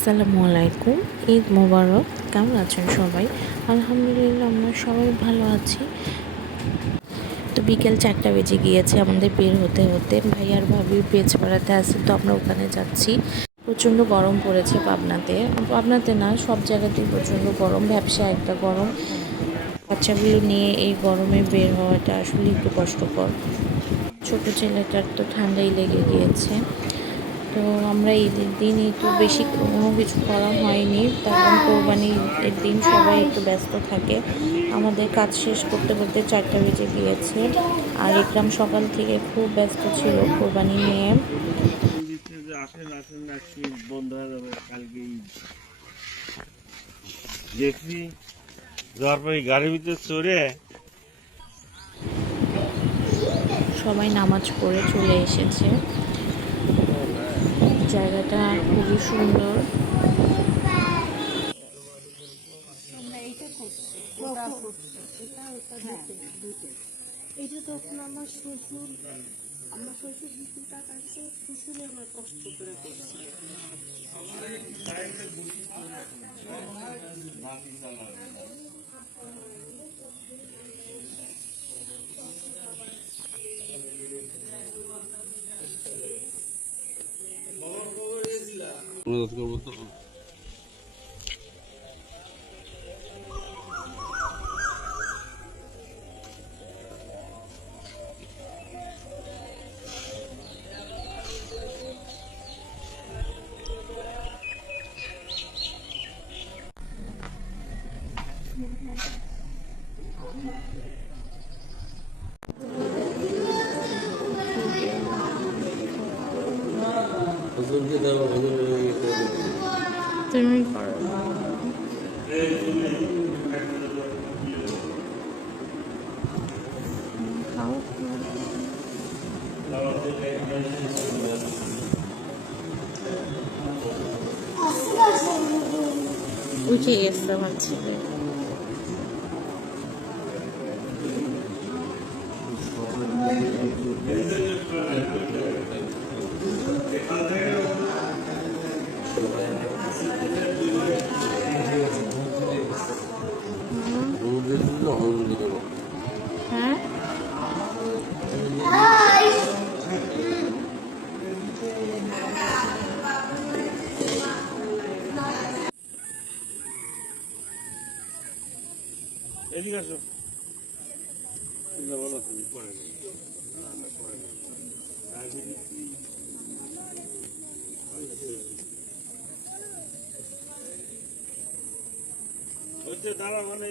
আসসালামু আলাইকুম, ঈদ মোবারক। কেমন আছেন সবাই? আলহামদুলিল্লাহ, আমরা সবাই ভালো আছি। তো বিকেল 4টা বেজে গিয়েছে আমাদের বের হতে হতে। ভাই আর ভাবি বেজপাড়াতে আছে, তো আমরা ওখানে যাচ্ছি। প্রচণ্ড গরম পড়েছে পাবনাতে না, সব জায়গাতেই প্রচণ্ড গরম, ব্যবসা একটা গরম। বাচ্চাগুলো নিয়ে এই গরমে বের হওয়াটা আসলে একটু কষ্টকর। ছোট ছেলেটার তো ঠান্ডাই লেগে গিয়েছে। তো আমরা ঈদের দিন একটু বেশি কোনো কিছু করা হয়নি, কারণ কোরবানির দিন সবাই একটু ব্যস্ত থাকে। আমাদের কাজ শেষ করতে করতে 4টা বেজে গিয়েছে। আর ইকরাম সকাল থেকে খুব ব্যস্ত ছিল কোরবানি নিয়ে। গাড়ির ভিতরে চড়ে সবাই নামাজ পড়ে চলে এসেছে। জায়গাটা খুবই সুন্দর। এটা তখন আমার শ্বশুর দুপুরটা কাটছে, শ্বশুরে আমার কষ্ট করে করছে। তুমি করো। খাও। উঠে গেছে আমার ছেলে। হ্যাঁ, এদিকে আসো। দাঁড়া মানে